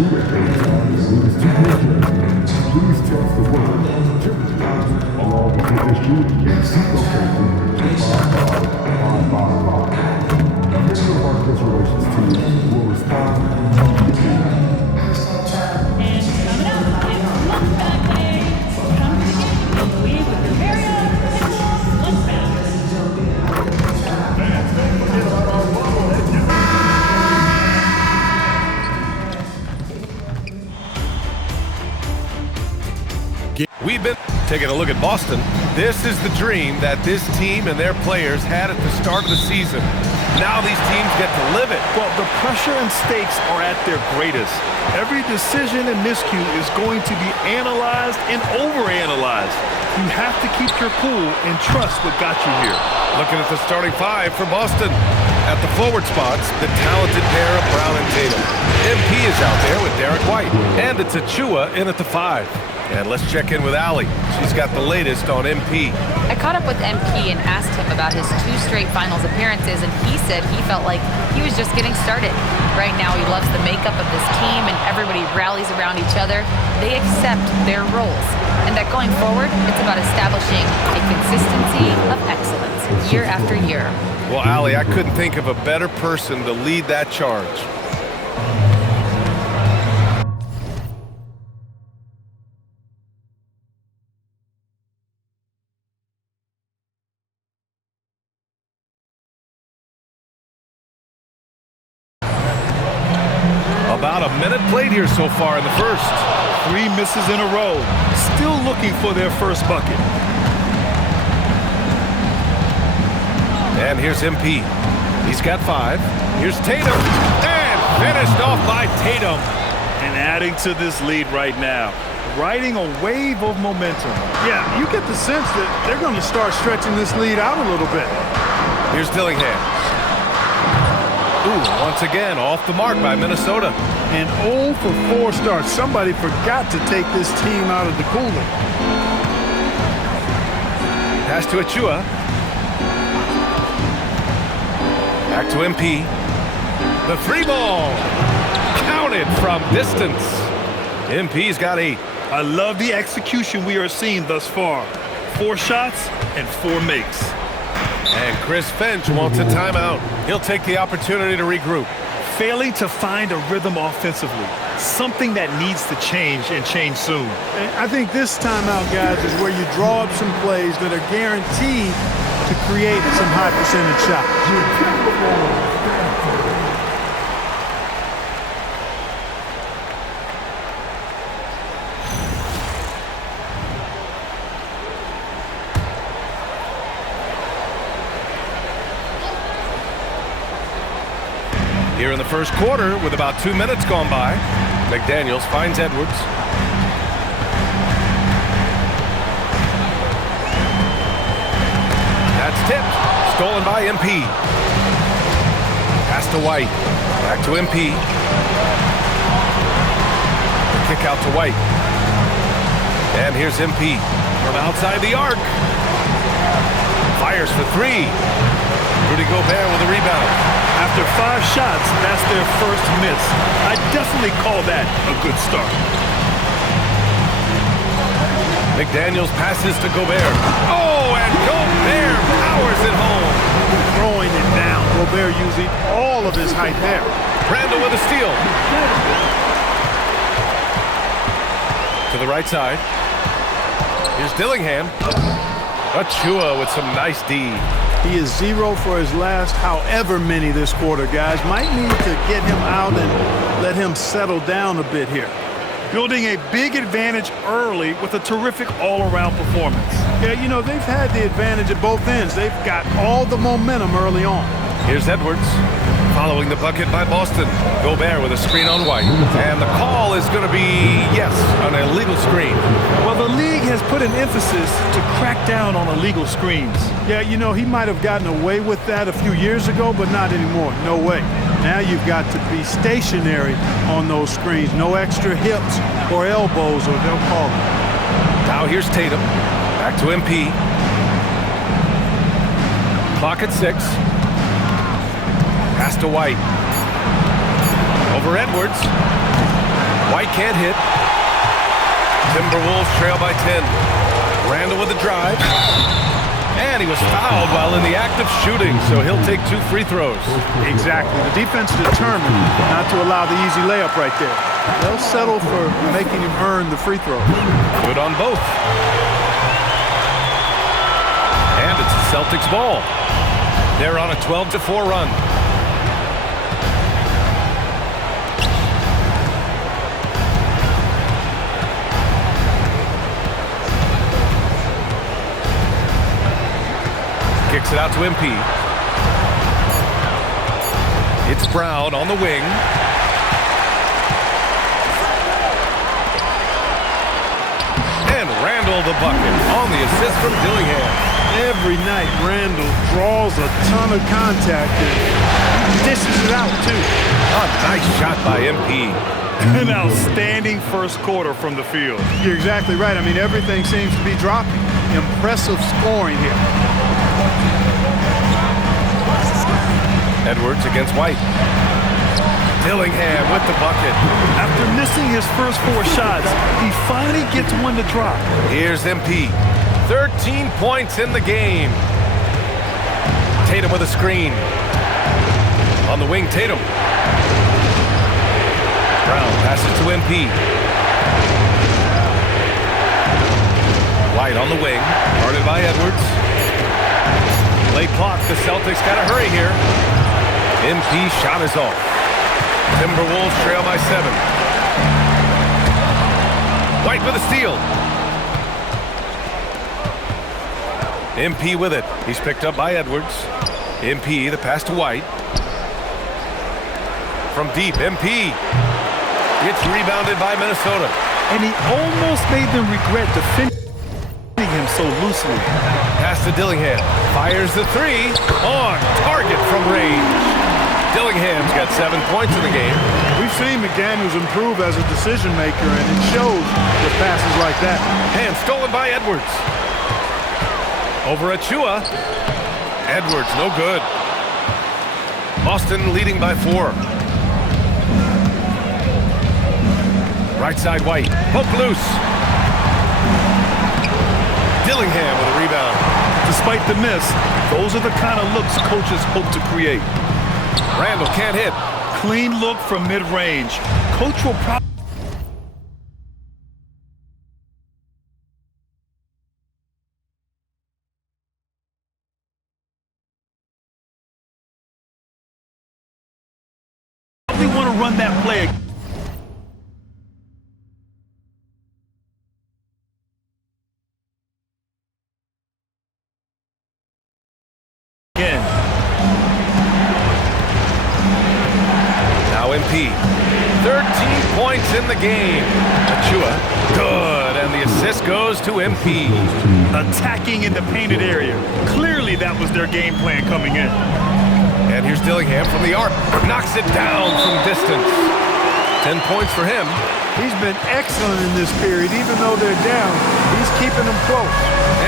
shooting anytime is too good. Please text the word Timothy along with your issue and seat location to 55555. A member of our guest relations team will respond immediately. And coming up, it's Look Back Day. Come to the game and leave with your very own Pitbull Look Back. We've been taking a look at Boston. This is the dream that this team and their players had at the start of the season. Now these teams get to live it. Well, the pressure and stakes are at their greatest. Every decision and miscue is going to be analyzed and overanalyzed. You have to keep your cool and trust what got you here. Looking at the starting five for Boston. At the forward spots, the talented pair of Brown and Tatum. MP is out there with Derek White. And it's Achua in at the 5. And let's check in with Allie. She's got the latest on MP. I caught up with MP and asked him about his 2 straight finals appearances, and he said he felt like he was just getting started. Right now, he loves the makeup of this team, and everybody rallies around each other. They accept their roles. And that going forward, it's about establishing a consistency of excellence year after year. Well, Allie, I couldn't think of a better person to lead that charge. About a minute played here so far in the first. 3 misses in a row. Still looking for their first bucket. And here's MP. He's got 5. Here's Tatum. And finished off by Tatum. And adding to this lead right now. Riding a wave of momentum. Yeah, you get the sense that they're going to start stretching this lead out a little bit. Here's Dillingham. Ooh, once again, off the mark by Minnesota. And 0 for 4 starts. Somebody forgot to take this team out of the cooler. Pass to Achua. Back to MP. The 3 ball. Counted from distance. MP's got 8. I love the execution we are seeing thus far. 4 shots and 4 makes. And Chris Finch wants a timeout. He'll take the opportunity to regroup. Failing to find a rhythm offensively. Something that needs to change and change soon. And I think this timeout, guys, is where you draw up some plays that are guaranteed to create some high percentage shots. Here in the first quarter, with about 2 minutes gone by, McDaniels finds Edwards. That's tipped. Stolen by MP. Pass to White. Back to MP. Kick out to White. And here's MP from outside the arc. Fires for 3. Rudy Gobert with a rebound. After 5 shots, that's their first miss. I definitely call that a good start. McDaniels passes to Gobert. Oh, and Gobert powers it home. Throwing it down. Gobert using all of his height there. Randall with a steal. To the right side. Here's Dillingham. Achua with some nice D. He is 0 for his last however many this quarter, guys. Might need to get him out and let him settle down a bit here. Building a big advantage early with a terrific all-around performance. Yeah, you know, they've had the advantage at both ends. They've got all the momentum early on. Here's Edwards. Following the bucket by Boston. Gobert with a screen on White. And the call is going to be, yes, an illegal screen. Well, the league has put an emphasis to crack down on illegal screens. Yeah, you know, he might have gotten away with that a few years ago, but not anymore. No way. Now you've got to be stationary on those screens. No extra hips or elbows, or they'll call it. Now here's Tatum. Back to MP. Clock at 6. Pass to White. Over Edwards. White can't hit. Timberwolves trail by 10. Randall with the drive. And he was fouled while in the act of shooting, so he'll take 2 free throws. Exactly. The defense determined not to allow the easy layup right there. They'll settle for making him earn the free throw. Good on both. And it's the Celtics ball. They're on a 12-4 run. Kicks it out to MP. It's Brown on the wing. And Randall the bucket on the assist from Dillingham. Every night, Randall draws a ton of contact and dishes it out, too. A nice shot by MP. An outstanding first quarter from the field. You're exactly right. I mean, everything seems to be dropping. Impressive scoring here. Edwards against White. Dillingham with the bucket. After missing his first 4 shots, he finally gets one to drop. Here's MP. 13 points in the game. Tatum with a screen. On the wing, Tatum. Brown passes to MP. White on the wing, guarded by Edwards. Late clock, the Celtics gotta hurry here. MP shot is off. Timberwolves trail by 7. White with a steal. MP with it. He's picked up by Edwards. MP, the pass to White. From deep, MP. It's rebounded by Minnesota. And he almost made them regret defending him so loosely. Pass to Dillingham. Fires the 3. On target from range. Dillingham's got 7 points in the game. We've seen McDaniels improve as a decision maker, and it shows with passes like that. And stolen by Edwards. Over Achua. Edwards, no good. Boston leading by 4. Right side, White. Poke loose. Dillingham with a rebound. Despite the miss, those are the kind of looks coaches hope to create. Randall can't hit. Clean look from mid-range. Coach will probably want to run that play again. Now MP. 13 points in the game. Achua, good. And the assist goes to MP. Attacking in the painted area. Clearly that was their game plan coming in. And here's Dillingham from the arc. Knocks it down from distance. 10 points for him. He's been excellent in this period. Even though they're down, he's keeping them close.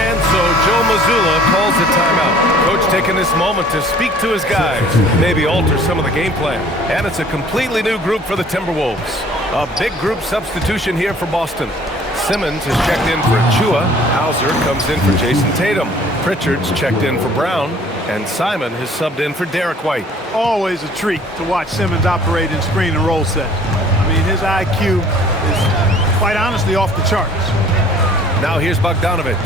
And so Joe Mazzulla calls the timeout. Coach taking this moment to speak to his guys, maybe alter some of the game plan. And it's a completely new group for the Timberwolves. A big group substitution here for Boston. Simmons has checked in for Achua. Hauser comes in for Jason Tatum. Pritchard's checked in for Brown. And Simon has subbed in for Derek White. Always a treat to watch Simmons operate in screen and roll set. I mean, his IQ is quite honestly off the charts. Now here's Bogdanovich.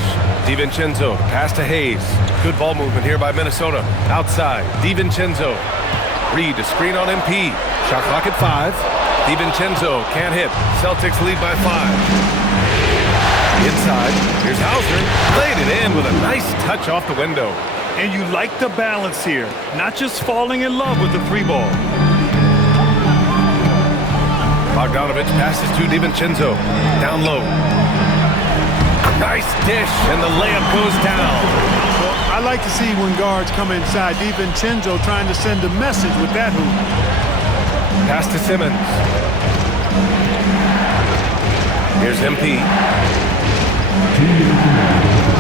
DiVincenzo, pass to Hayes. Good ball movement here by Minnesota. Outside, DiVincenzo. Reed, a screen on MP. Shot clock at 5. DiVincenzo can't hit. Celtics lead by 5. Inside, here's Hauser. Laid it in with a nice touch off the window. And you like the balance here. Not just falling in love with the 3-ball. Bogdanovich passes to DiVincenzo. Down low. Nice dish, and the layup goes down. Well, I like to see when guards come inside. DiVincenzo trying to send a message with that hoop. Pass to Simmons. Here's MP.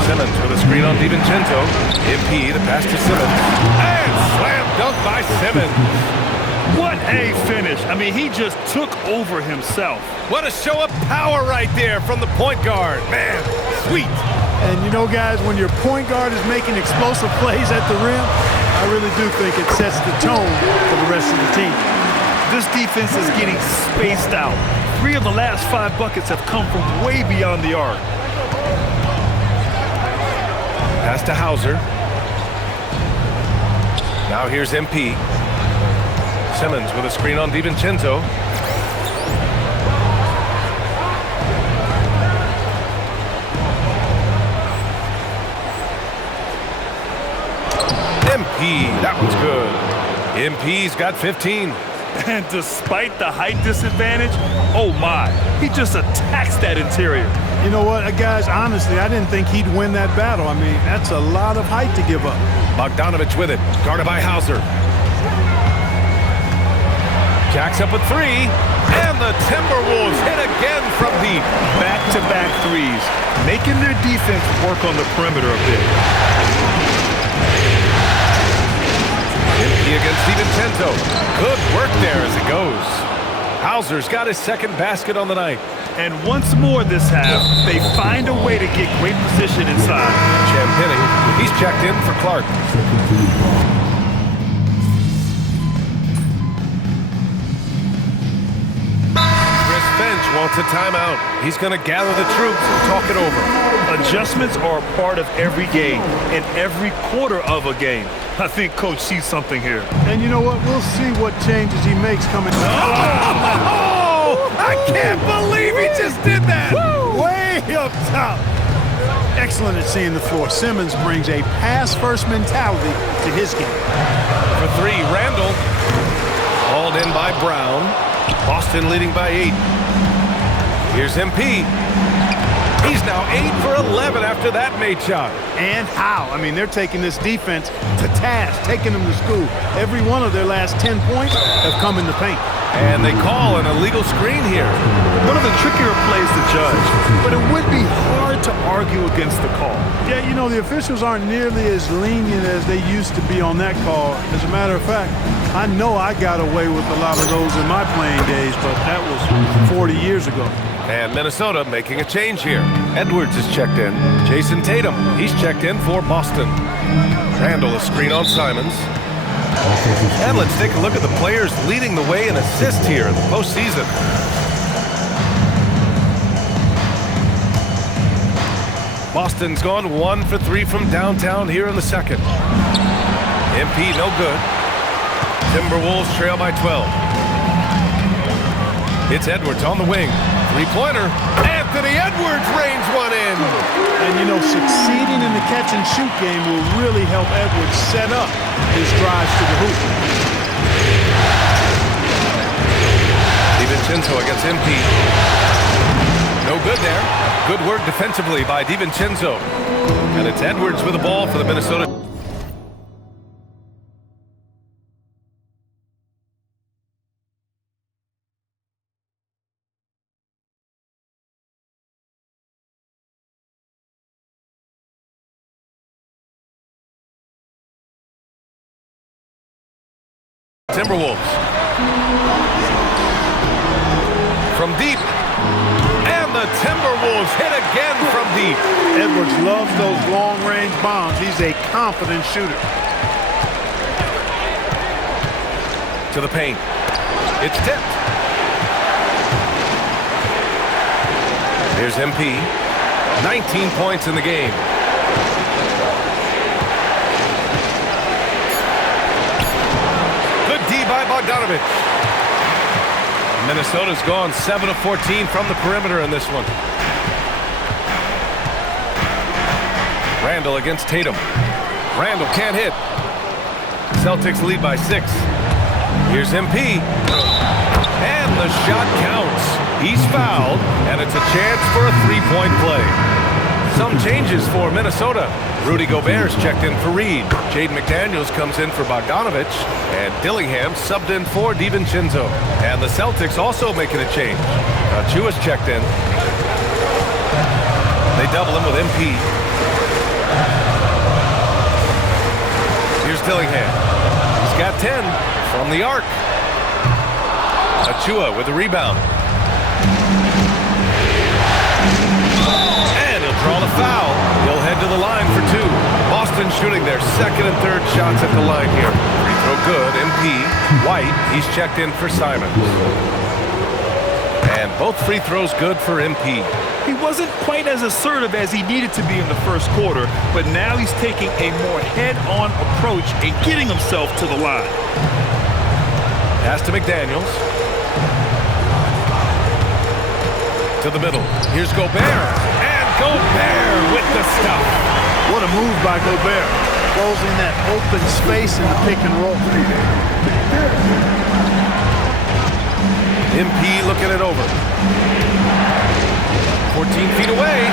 Simmons with a screen on DiVincenzo. MP, the pass to Simmons. And slam dunk by Simmons. What a finish. I mean, he just took over himself. What a show of power right there from the point guard. Man, sweet. And you know, guys, when your point guard is making explosive plays at the rim, I really do think it sets the tone for the rest of the team. This defense is getting spaced out. 3 of the last 5 buckets have come from way beyond the arc. Pass to Hauser. Now here's MP. Simmons with a screen on DiVincenzo. MP, that was good. MP's got 15. And despite the height disadvantage, oh my, he just attacks that interior. You know what, guys, honestly, I didn't think he'd win that battle. I mean, that's a lot of height to give up. Bogdanovich with it, guarded by Hauser. Jacks up with 3, and the Timberwolves hit again from deep. Back-to-back threes, making their defense work on the perimeter a bit. MP against DiVincenzo. Good work there as it goes. Hauser's got his second basket on the night. And once more this half, they find a way to get great position inside. Champagny, he's checked in for Clark. Chris Finch wants a timeout. He's going to gather the troops and talk it over. Adjustments are a part of every game and every quarter of a game. I think Coach sees something here. And you know what? We'll see what changes he makes coming. Oh! I can't believe he just did that! Way up top. Excellent at seeing the floor. Simmons brings a pass-first mentality to his game. For 3, Randall. Hauled in by Brown. Boston leading by 8. Here's MP. He's now 8 for 11 after that made shot. And how? I mean, they're taking this defense to task, taking them to school. Every one of their last 10 points have come in the paint. And they call an illegal screen here. One of the trickier plays to judge, but it would be hard to argue against the call. Yeah, you know, the officials aren't nearly as lenient as they used to be on that call. As a matter of fact, I know I got away with a lot of those in my playing days, but that was 40 years ago. And Minnesota making a change here. Edwards is checked in. Jason Tatum, he's checked in for Boston. Randall a screen on Simons. And let's take a look at the players leading the way in assists here in the postseason. Boston's gone 1 for 3 from downtown here in the second. MP no good. Timberwolves trail by 12. It's Edwards on the wing. 3-pointer. Anthony Edwards rains one in. And, you know, succeeding in the catch-and-shoot game will really help Edwards set up his drives to the hoop. DiVincenzo against MP. No good there. Good work defensively by DiVincenzo. And it's Edwards with the ball for the Minnesota. Timberwolves. From deep. And the Timberwolves hit again from deep. Edwards loves those long-range bombs. He's a confident shooter. To the paint. It's tipped. Here's MP. 19 points in the game. By Bogdanovich. Minnesota's gone 7 of 14 from the perimeter in this one. Randall against Tatum. Randall can't hit. Celtics lead by 6. Here's MP. And the shot counts. He's fouled, and it's a chance for a 3-point play. Some changes for Minnesota. Rudy Gobert's checked in for Reed. Jaden McDaniels comes in for Bogdanovich. And Dillingham subbed in for DiVincenzo. And the Celtics also making a change. Chua's checked in. They double him with MP. Here's Dillingham. He's got 10 from the arc. Achua with the rebound. And he'll draw the foul. He'll head to the line for two. Boston shooting their second and third shots at the line here. Free throw good. MP. White, he's checked in for Simons. And both free throws good for MP. He wasn't quite as assertive as he needed to be in the first quarter, but now he's taking a more head-on approach and getting himself to the line. Pass to McDaniels. To the middle. Here's Gobert. And Gobert with the stuff. What a move by Gobert. Closing that open space in the pick and roll. MP looking it over. 14 feet away.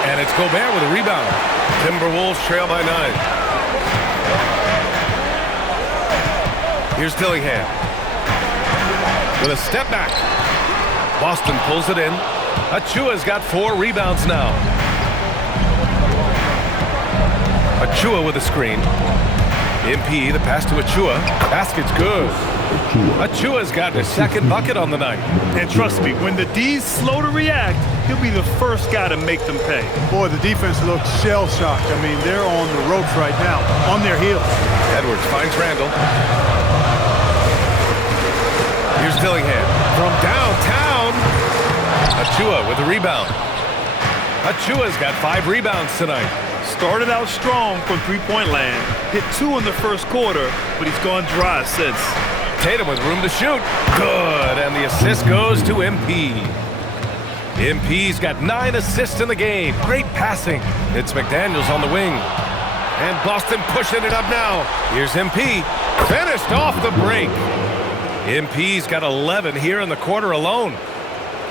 And it's Gobert with a rebound. Timberwolves trail by 9. Here's Dillingham. With a step back. Boston pulls it in. Achua's got 4 rebounds now. Achua with a screen. MP, the pass to Achua. Basket's good. Achua's got his second bucket on the night. And trust me, when the D's slow to react, he'll be the first guy to make them pay. Boy, the defense looks shell-shocked. I mean, they're on the ropes right now, on their heels. Edwards finds Randall. Here's Dillingham from downtown. Achua with a rebound. Achua's got 5 rebounds tonight. Started out strong from three-point land. Hit 2 in the first quarter, but he's gone dry since. Tatum with room to shoot. Good, and the assist goes to MP. MP's got 9 assists in the game. Great passing. It's McDaniels on the wing. And Boston pushing it up now. Here's MP. Finished off the break. MP's got 11 here in the quarter alone.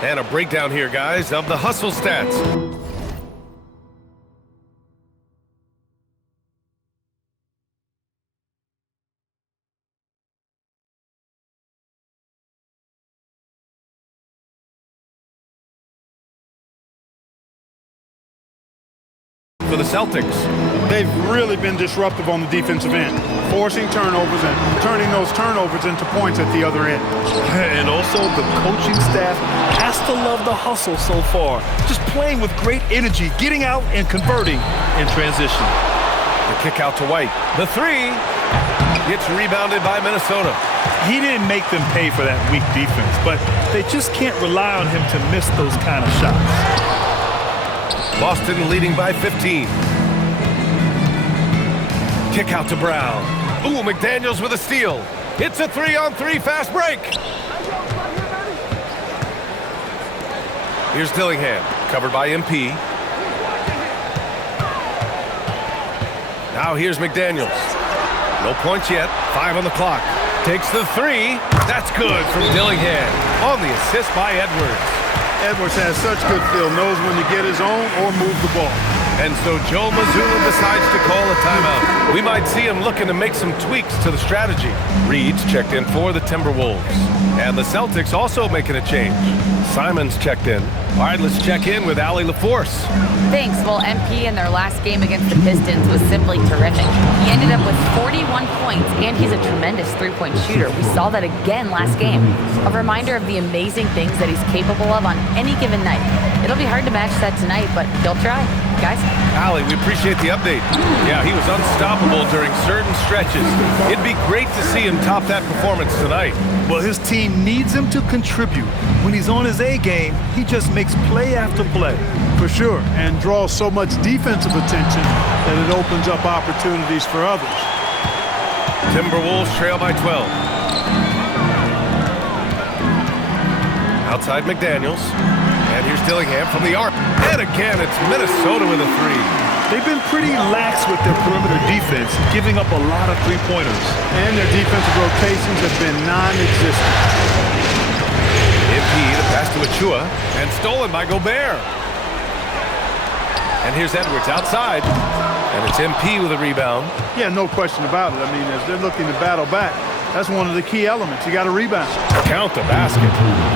And a breakdown here, guys, of the hustle stats. For the Celtics. They've really been disruptive on the defensive end, forcing turnovers and turning those turnovers into points at the other end. And also, the coaching staff has to love the hustle so far. Just playing with great energy, getting out and converting in transition. The kick out to White. The 3 gets rebounded by Minnesota. He didn't make them pay for that weak defense, but they just can't rely on him to miss those kind of shots. Boston leading by 15. Kick out to Brown. Ooh, McDaniels with a steal. It's a 3-on-3 fast break. Here's Dillingham, covered by MP. Now here's McDaniels. No points yet, 5 on the clock. Takes the 3. That's good from Dillingham. On the assist by Edwards. Edwards has such good feel, knows when to get his own or move the ball. And so Joe Mazzulla decides to call a timeout. We might see him looking to make some tweaks to the strategy. Reed's checked in for the Timberwolves. And the Celtics also making a change. Simons checked in. All right, let's check in with Allie LaForce. Thanks. Well, MP in their last game against the Pistons was simply terrific. He ended up with 41 points, and he's a tremendous three-point shooter. We saw that again last game. A reminder of the amazing things that he's capable of on any given night. It'll be hard to match that tonight, but he'll try. Guys? Allie, we appreciate the update. Yeah, he was unstoppable during certain stretches. It'd be great to see him top that performance tonight. Well, his team needs him to contribute. When he's on his A game, he just makes play after play. For sure, and draws so much defensive attention that it opens up opportunities for others. Timberwolves trail by 12. Outside McDaniels. And here's Dillingham from the arc. And again, it's Minnesota with a 3. They've been pretty lax with their perimeter defense, giving up a lot of three-pointers. And their defensive rotations have been non-existent. MP, the pass to Achua, and stolen by Gobert. And here's Edwards outside. And It's MP with a rebound. Yeah, no question about it. I mean, as they're looking to battle back, that's one of the key elements. You got to rebound. Count the basket.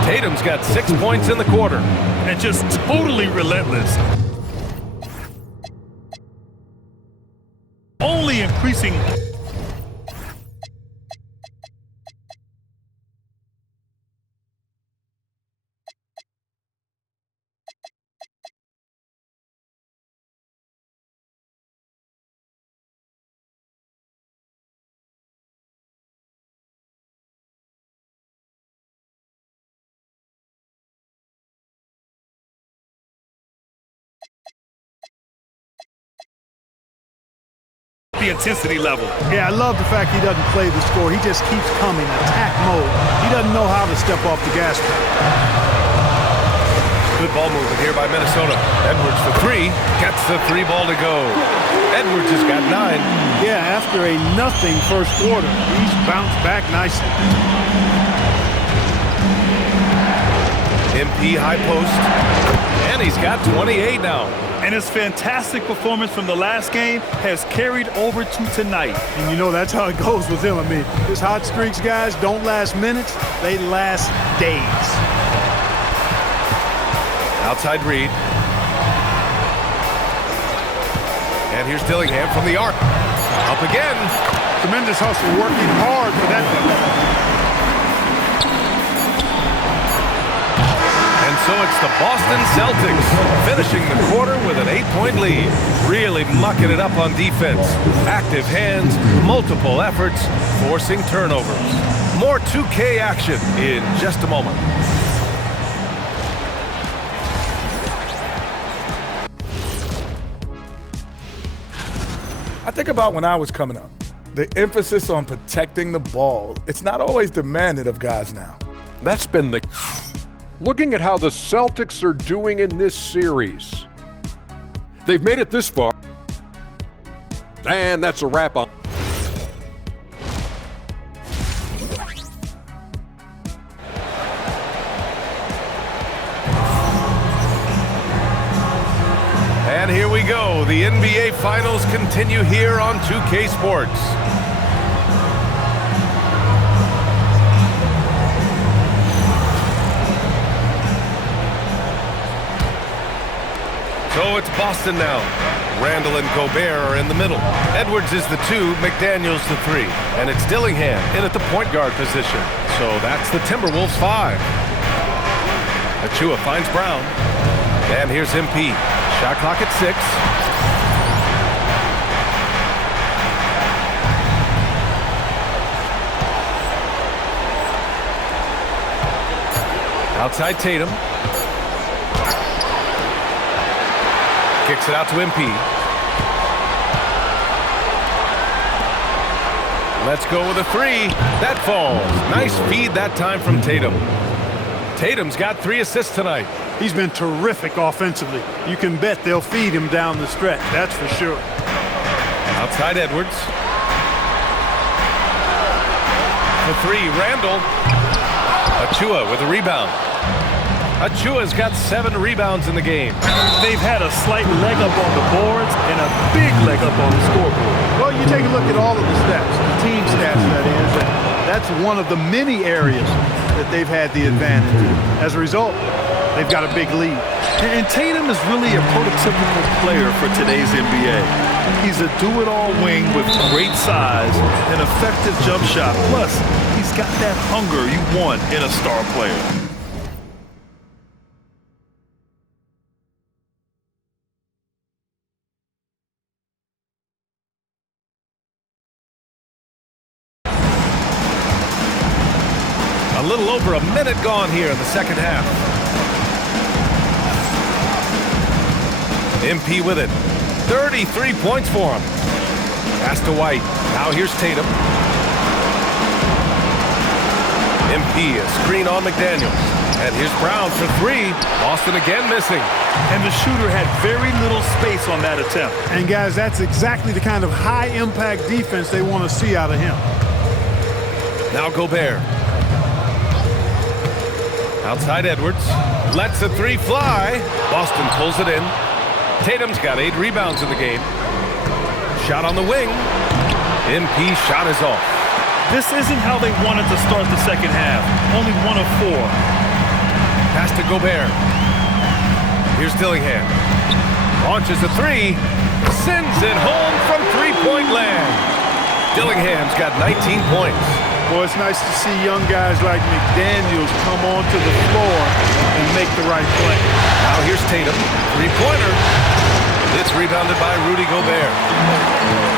Tatum's got 6 points in the quarter. And just totally relentless. Only increasing. The intensity level. Yeah, I love the fact he doesn't play the score. He just keeps coming, attack mode. He doesn't know how to step off the gas pedal. Good ball movement here by Minnesota. Edwards for three. Gets the three ball to go. Edwards has got 9. Yeah, after a nothing first quarter, he's bounced back nicely. MP high post. And he's got 28 now. And his fantastic performance from the last game has carried over to tonight. And you know that's how it goes with him. I mean, his hot streaks, guys, don't last minutes. They last days. Outside Reed. And here's Dillingham from the arc. Up again. Tremendous hustle, working hard for that. And so it's the Boston Celtics finishing the quarter with an 8-point lead. Really mucking it up on defense. Active hands, multiple efforts, forcing turnovers. More 2K action in just a moment. I think about when I was coming up. The emphasis on protecting the ball. It's not always demanded of guys now. That's been the... Looking at how the Celtics are doing in this series. They've made it this far. And that's a wrap on. And here we go. The NBA Finals continue here on 2K Sports. So it's Boston now. Randall and Gobert are in the middle. Edwards is the 2, McDaniels the 3. And it's Dillingham in at the point guard position. So that's the Timberwolves 5. Achua finds Brown. And here's MP. Shot clock at 6. Outside Tatum. Kicks it out to MP. Let's go with a 3. That falls. Nice feed that time from Tatum. Tatum's got 3 assists tonight. He's been terrific offensively. You can bet they'll feed him down the stretch, that's for sure. Outside Edwards. For 3, Randall. Achua with a rebound. Achua's got 7 rebounds in the game. They've had a slight leg up on the boards and a big leg up on the scoreboard. Well, you take a look at all of the stats, the team stats that is, and that's one of the many areas that they've had the advantage. As a result, they've got a big lead. And Tatum is really a prototypical player for today's NBA. He's a do-it-all wing with great size, an effective jump shot, plus he's got that hunger you want in a star player. A little over a minute gone here in the second half. MP with it. 33 points for him. Pass to White. Now here's Tatum. MP, a screen on McDaniels. And here's Brown for 3. Boston again missing. And the shooter had very little space on that attempt. And guys, that's exactly the kind of high-impact defense they want to see out of him. Now Gobert. Outside Edwards. Lets the 3 fly. Boston pulls it in. Tatum's got 8 rebounds in the game. shot on the wing. MP shot is off. This isn't how they wanted to start the second half. Only 1 of 4. Pass to Gobert. Here's Dillingham. Launches a 3. Sends it home from three-point land. Dillingham's got 19 points. Boy, it's nice to see young guys like McDaniels come onto the floor and make the right play. Now here's Tatum. Three-pointer. It's rebounded by Rudy Gobert.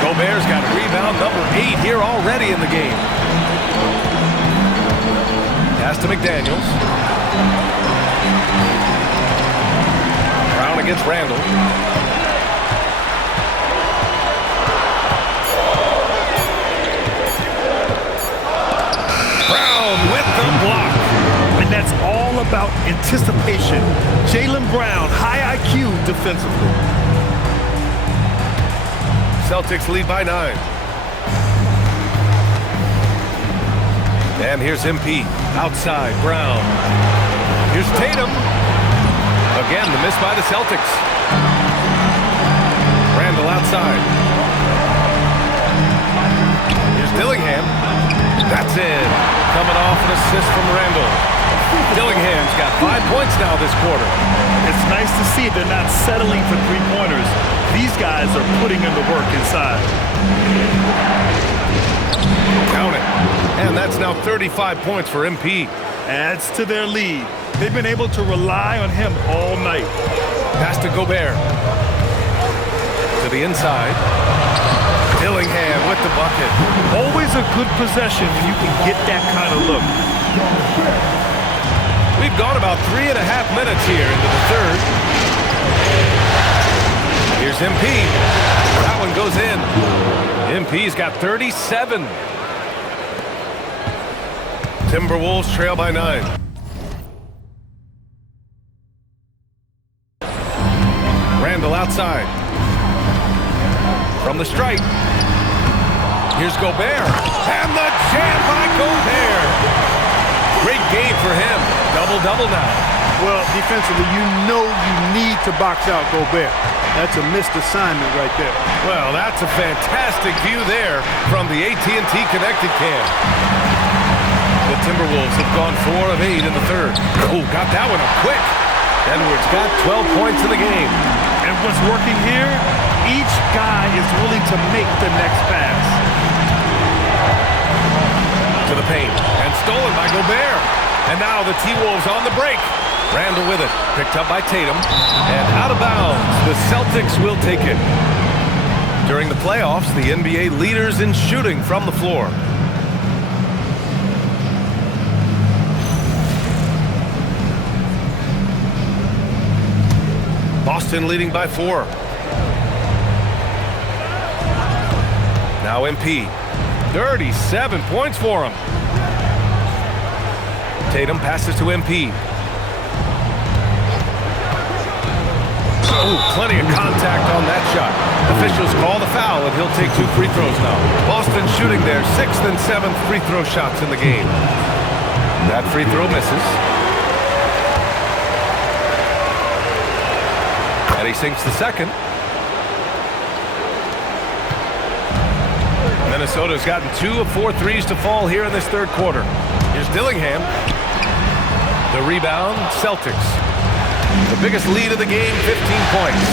Gobert's got rebound number 8 here already in the game. Pass to McDaniels. Brown against Randall. Brown with the block. And that's all about anticipation. Jaylen Brown, high IQ defensively. Celtics lead by 9. And here's MP. Outside, Brown. Here's Tatum. Again, the miss by the Celtics. Randall outside. Here's Dillingham. That's in. Coming off an assist from Randall. Dillingham's got 5 points now this quarter. It's nice to see they're not settling for three-pointers. These guys are putting in the work inside. Count it. And that's now 35 points for MP. Adds to their lead. They've been able to rely on him all night. Pass to Gobert. To the inside. Dillingham with the bucket. Always a good possession when you can get that kind of look. We've gone about 3.5 minutes here into the third. Here's MP. That one goes in. MP's got 37. Timberwolves trail by 9. Randall outside. From the stripe. Here's Gobert. And the jam by Gobert. Great game for him. Double-double now. Well, defensively, you know you need to box out Gobert. That's a missed assignment right there. Well, that's a fantastic view there from the AT&T Connected Cam. The Timberwolves have gone 4 of 8 in the third. Oh, got that one up quick. Edwards got 12 points in the game. And what's working here, each guy is willing to make the next pass. To the paint. And stolen by Gobert. And now the T-Wolves on the break. Randall with it. Picked up by Tatum. And out of bounds. The Celtics will take it. During the playoffs, the NBA leaders in shooting from the floor. Boston leading by 4. Now MP. 37 points for him. Tatum passes to MP. Oh, plenty of contact on that shot. Officials call the foul, and he'll take 2 free throws now. Boston shooting their 6th and 7th free throw shots in the game. That free throw misses. And he sinks the second. Minnesota's gotten 2 of 4 threes to fall here in this third quarter. Here's Dillingham. The rebound, Celtics. The biggest lead of the game, 15 points.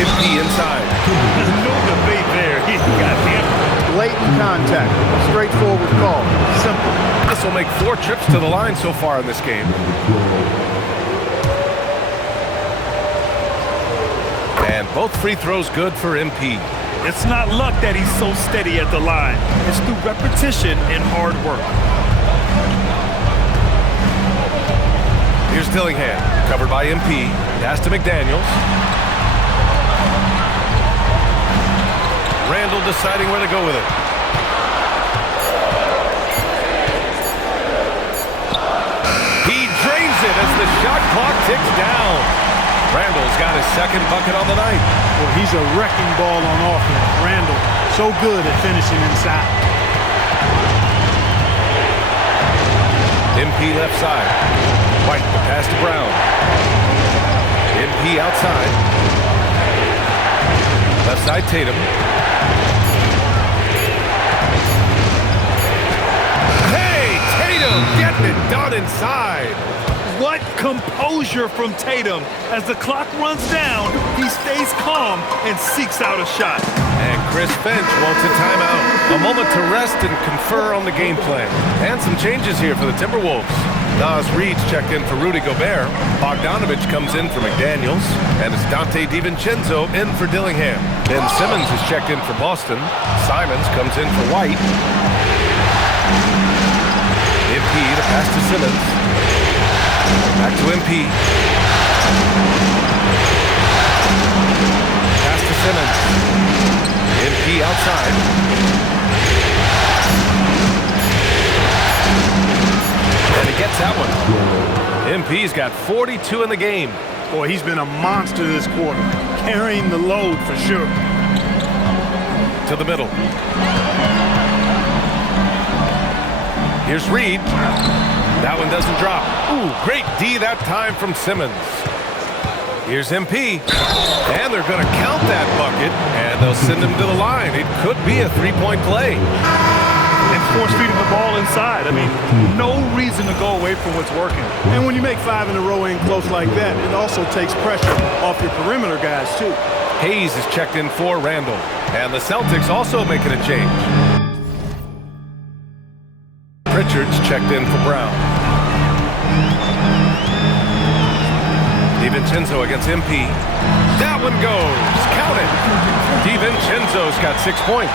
MP inside. No debate there. He got hammered. Blatant contact. Straightforward call. Simple. This will make 4 trips to the line so far in this game. And both free throws good for MP. It's not luck that he's so steady at the line. It's through repetition and hard work. Here's Dillingham, covered by MP. Pass to McDaniels. Randall deciding where to go with it. He drains it as the shot clock ticks down. Randall's got his second bucket on the night. Well, he's a wrecking ball on offense. Randall, so good at finishing inside. MP left side. White, the pass to Brown. MP outside. inside Tatum. Hey, Tatum getting it done inside. What composure from Tatum. As the clock runs down, he stays calm and seeks out a shot. And Chris Finch wants a timeout. A moment to rest and confer on the game plan. And some changes here for the Timberwolves. Nas Reed's checked in for Rudy Gobert. Bogdanovich comes in for McDaniels. And it's Dante DiVincenzo in for Dillingham. Ben Simmons is checked in for Boston. Simons comes in for White. MP to pass to Simmons. Back to MP. Pass to Simmons. MP outside. And he gets that one. MP's got 42 in the game. Boy, he's been a monster this quarter, carrying the load for sure. To the middle. Here's Reed. That one doesn't drop. Ooh, great D that time from Simmons. Here's MP. And they're going to count that bucket, and they'll send him to the line. It could be a three-point play. And force-feeding the ball inside. I mean, no reason to go away from what's working. And when you make 5 in a row in close like that, it also takes pressure off your perimeter guys, too. Hayes is checked in for Randall. And the Celtics also making a change. Pritchard's checked in for Brown. DiVincenzo against MP. That one goes. Count it. DiVincenzo's got 6 points.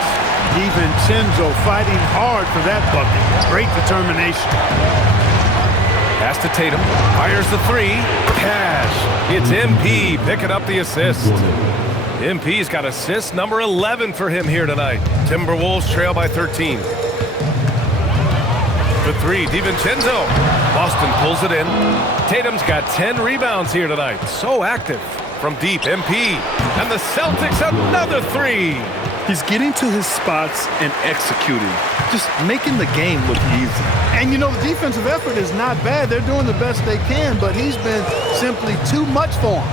DiVincenzo fighting hard for that bucket. Great determination. Pass to Tatum. Fires the three. Cash. It's MP picking up the assist. MP's got assist number 11 for him here tonight. Timberwolves trail by 13. The three, DiVincenzo. Boston pulls it in. Tatum's got 10 rebounds here tonight. So active. From deep, MP. And the Celtics another three. He's getting to his spots and executing. Just making the game look easy. And you know, the defensive effort is not bad. They're doing the best they can, but he's been simply too much for him.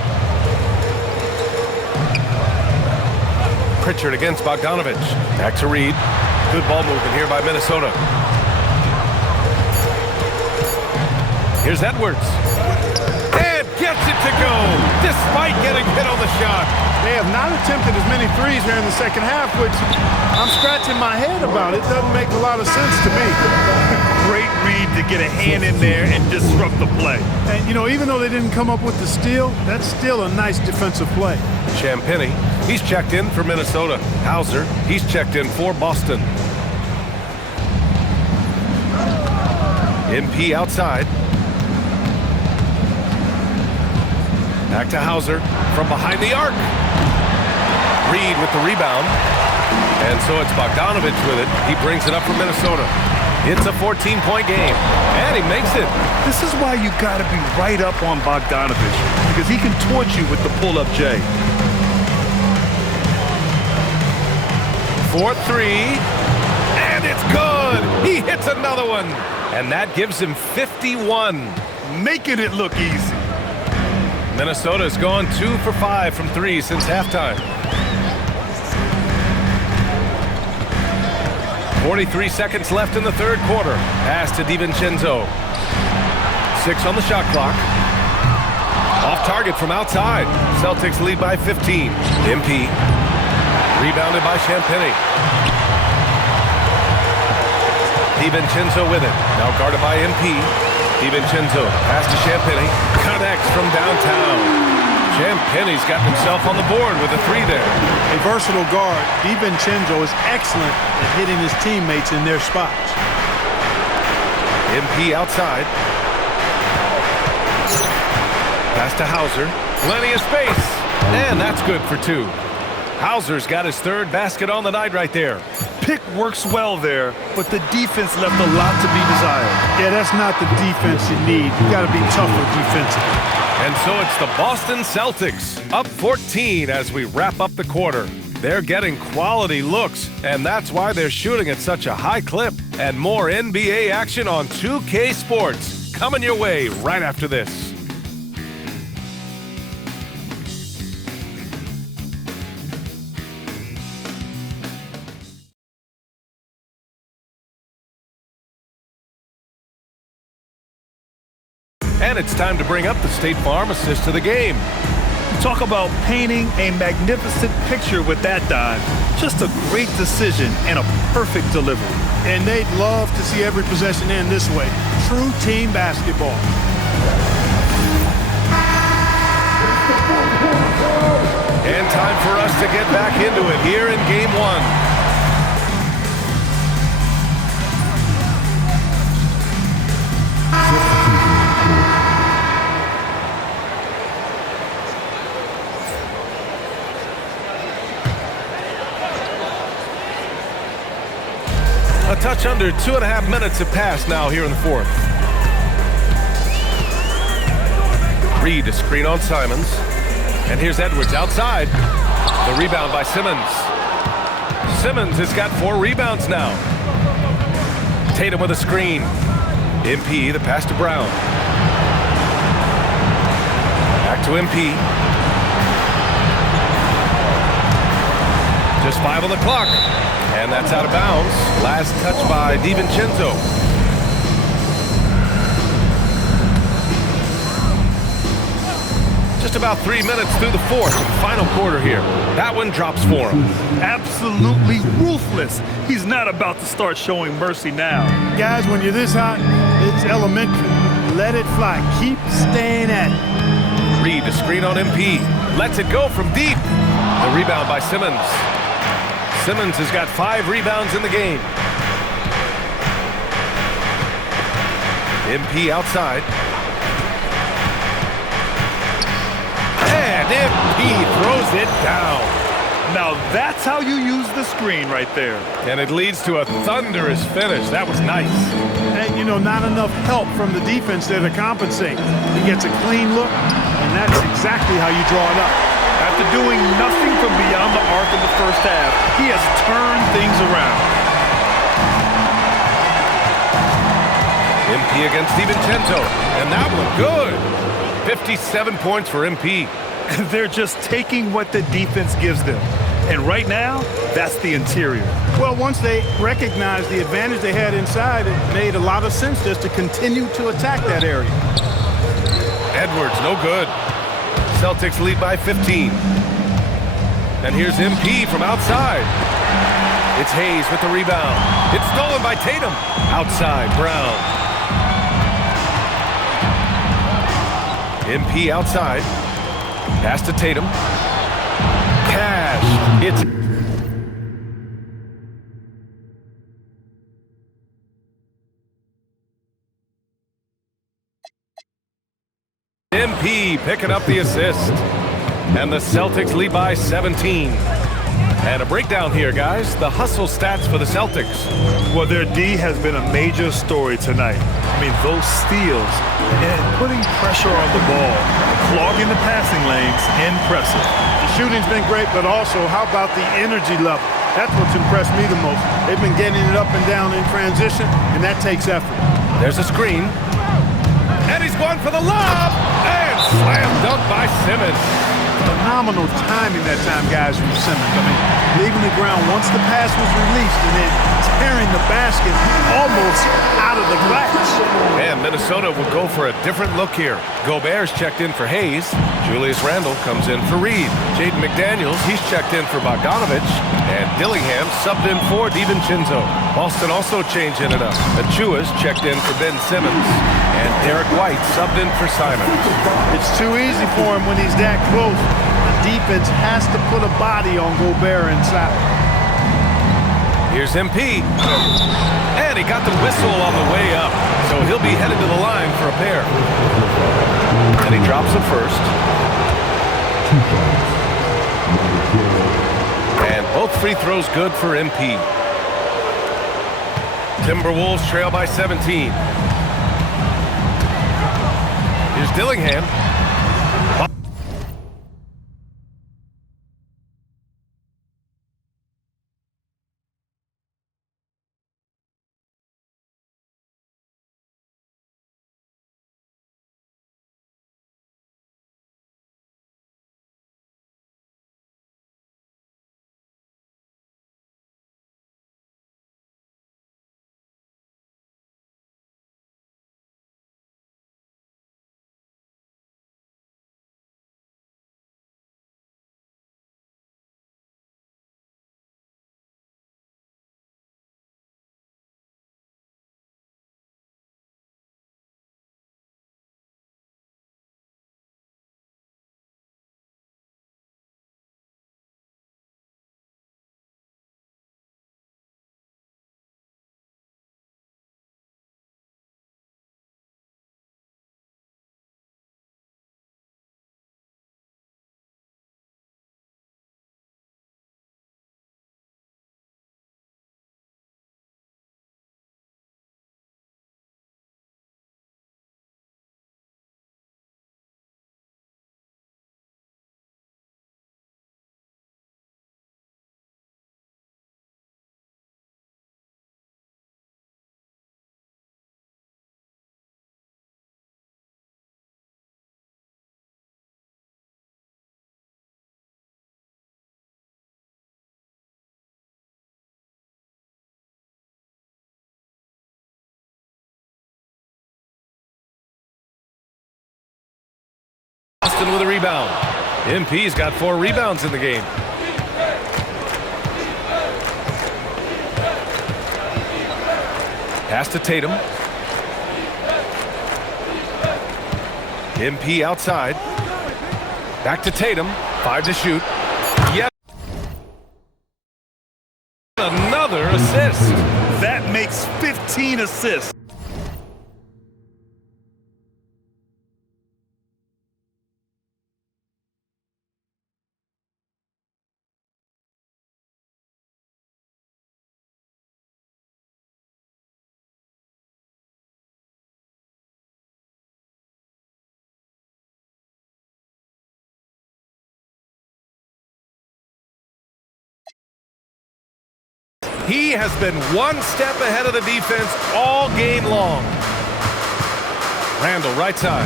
Pritchard against Bogdanovich. Back to Reed. Good ball movement here by Minnesota. Here's Edwards. And gets it to go, despite getting hit on the shot. They have not attempted as many threes here in the second half, which I'm scratching my head about. It doesn't make a lot of sense to me. Great read to get a hand in there and disrupt the play. And, you know, even though they didn't come up with the steal, that's still a nice defensive play. Champagny, he's checked in for Minnesota. Hauser, he's checked in for Boston. MP outside. Back to Hauser from behind the arc. Reed with the rebound. And so it's Bogdanovich with it. He brings it up for Minnesota. It's a 14-point game. And he makes it. This is why you got to be right up on Bogdanovich, because he can torch you with the pull-up J. 4-3. And it's good. He hits another one. And that gives him 51. Making it look easy. Minnesota's gone 2 for 5 from 3 since halftime. 43 seconds left in the third quarter. Pass to DiVincenzo. 6 on the shot clock. Off target from outside. Celtics lead by 15. MP. Rebounded by Champagny. DiVincenzo with it. Now guarded by MP. DiVincenzo, pass to Champagny, connects from downtown. Champagny's got himself on the board with a three there. A versatile guard, DiVincenzo is excellent at hitting his teammates in their spots. MP outside. Pass to Hauser, plenty of space, and that's good for 2. Hauser's got his third basket on the night right there. Pick works well there, but the defense left a lot to be desired. Yeah, that's not the defense you need. You got to be tougher defensively. And so it's the Boston Celtics, up 14 as we wrap up the quarter. They're getting quality looks, and that's why they're shooting at such a high clip. And more NBA action on 2K Sports coming your way right after this. And it's time to bring up the State Farm assist to the game. Talk about painting a magnificent picture with that dive. Just a great decision and a perfect delivery. And they'd love to see every possession end this way. True team basketball. And time for us to get back into it here in game one. A touch under 2.5 minutes have passed now here in the fourth. Reed, a screen on Simons. And here's Edwards outside. The rebound by Simmons. Simmons has got 4 rebounds now. Tatum with a screen. MP, the pass to Brown. Back to MP. Just 5 on the clock. And that's out of bounds. Last touch by DiVincenzo. Just about 3 minutes through the fourth and final quarter here. That one drops for him. Absolutely ruthless. He's not about to start showing mercy now. Guys, when you're this hot, it's elementary. Let it fly. Keep staying at it. Reed, a screen on MP. Lets it go from deep. The rebound by Simmons. Simmons has got 5 rebounds in the game. MP outside. And MP throws it down. Now that's how you use the screen right there. And it leads to a thunderous finish. That was nice. And, you know, not enough help from the defense there to compensate. He gets a clean look, and that's exactly how you draw it up. After doing nothing from beyond the arc in the first half, he has turned things around. MP against DiVincenzo, and that one good. 57 points for MP. They're just taking what the defense gives them. And right now, that's the interior. Well, once they recognized the advantage they had inside, it made a lot of sense just to continue to attack that area. Edwards, no good. Celtics lead by 15. And here's MP from outside. It's Hayes with the rebound. It's stolen by Tatum. Outside, Brown. MP outside. Pass to Tatum. Cash. It's MP picking up the assist. And the Celtics lead by 17. And a breakdown here, guys. The hustle stats for the Celtics. Well, their D has been a major story tonight. I mean, those steals and putting pressure on the ball, clogging the passing lanes, impressive. The shooting's been great, but also how about the energy level? That's what's impressed me the most. They've been getting it up and down in transition, and that takes effort. There's a screen. And he's going for the lob. And slam dunk by Simmons. Phenomenal timing that time, guys, from Simmons. I mean, leaving the ground once the pass was released and then tearing the basket almost out of the glass. And Minnesota will go for a different look here. Gobert's checked in for Hayes. Julius Randle comes in for Reed. Jaden McDaniels, he's checked in for Bogdanovich. And Dillingham subbed in for DiVincenzo. Boston also changed in enough. Achua's checked in for Ben Simmons. And Derek White subbed in for Simon. It's too easy for him when he's that close. The defense has to put a body on Gobert inside. Here's MP. And he got the whistle on the way up. So he'll be headed to the line for a pair. And he drops it first. And both free throws good for MP. Timberwolves trail by 17. Here's Dillingham. Boston with a rebound. MP's got 4 rebounds in the game. Pass to Tatum. MP outside. Back to Tatum. 5 to shoot. Yet another assist. That makes 15 assists. He has been one step ahead of the defense all game long. Randall, right side.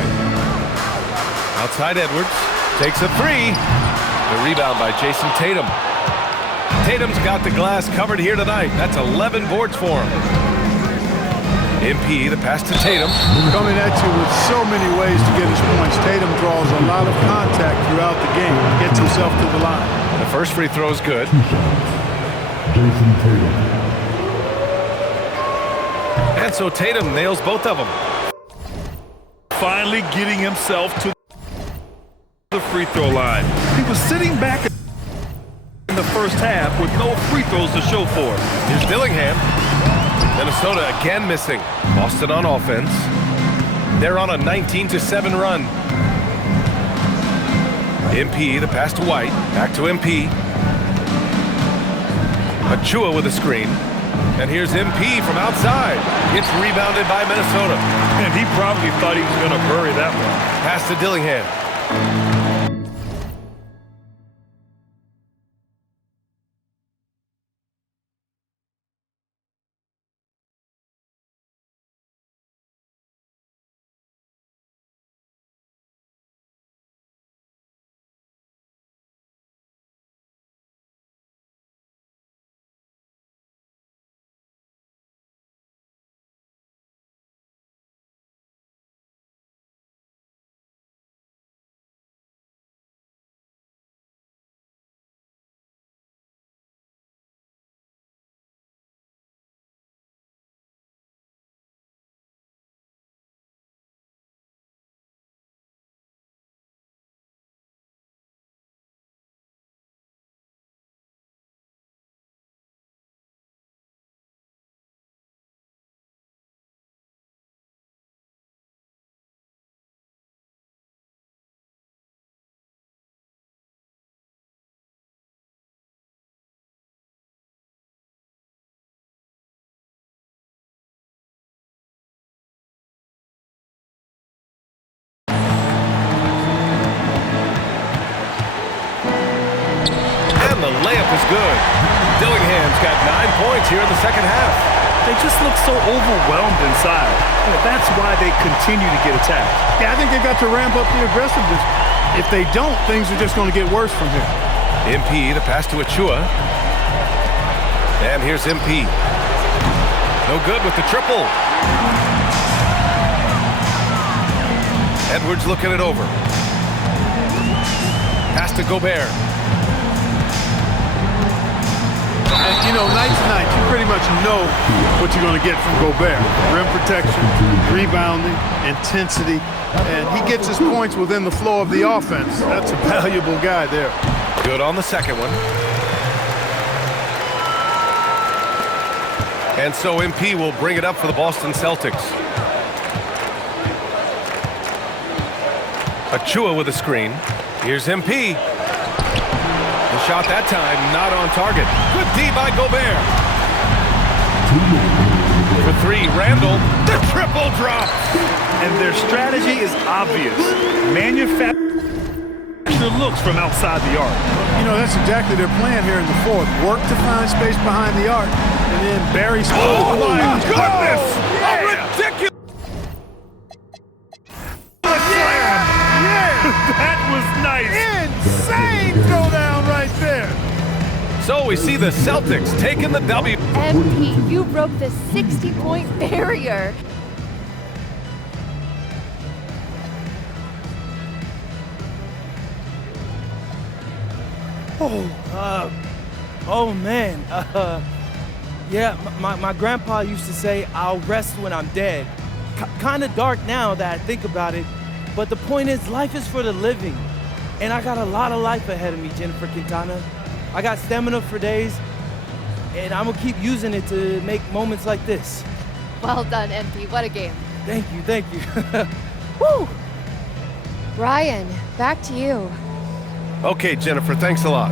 Outside Edwards. Takes a 3. The rebound by Jason Tatum. Tatum's got the glass covered here tonight. That's 11 boards for him. MP, the pass to Tatum. Coming at you with so many ways to get his points. Tatum draws a lot of contact throughout the game. Gets himself to the line. The first free throw is good. Jason Tatum. And so Tatum nails both of them. Finally getting himself to the free throw line. He was sitting back in the first half with no free throws to show for it. Here's Dillingham. Minnesota again missing. Boston on offense. They're on a 19-7 run. MP, the pass to White. Back to MP. Achua with a screen. And here's MP from outside. It's rebounded by Minnesota. And he probably thought he was going to bury that one. Pass to Dillingham. The layup is good. Dillingham's got 9 points here in the second half. They just look so overwhelmed inside. That's why they continue to get attacked. Yeah, I think they've got to ramp up the aggressiveness. If they don't, things are just going to get worse from here. MP, the pass to Achua. And here's MP. No good with the triple. Edwards looking it over. Pass to Gobert. And, you know, night to night, you pretty much know what you're going to get from Gobert. Rim protection, rebounding, intensity, and he gets his points within the flow of the offense. That's a valuable guy there. Good on the second one. And so MP will bring it up for the Boston Celtics. Achua with a screen. Here's MP. The shot that time not on target. Good D by Gobert. For 3, Randall. The triple drops. And their strategy is obvious. Manufacture looks from outside the arc. You know, that's exactly their plan here in the fourth. Work to find space behind the arc, and then bury some. Oh, my goodness! Yeah. A ridiculous. That was nice. Insane throwdown right there. So we see the Celtics taking the W. MP, you broke the 60-point barrier. Oh man. Yeah, my grandpa used to say, I'll rest when I'm dead. Kind of dark now that I think about it, but the point is, life is for the living. And I got a lot of life ahead of me, Jennifer Quintana. I got stamina for days, and I'm gonna keep using it to make moments like this. Well done, MP. What a game. Thank you. Woo! Ryan, back to you. Okay, Jennifer, thanks a lot.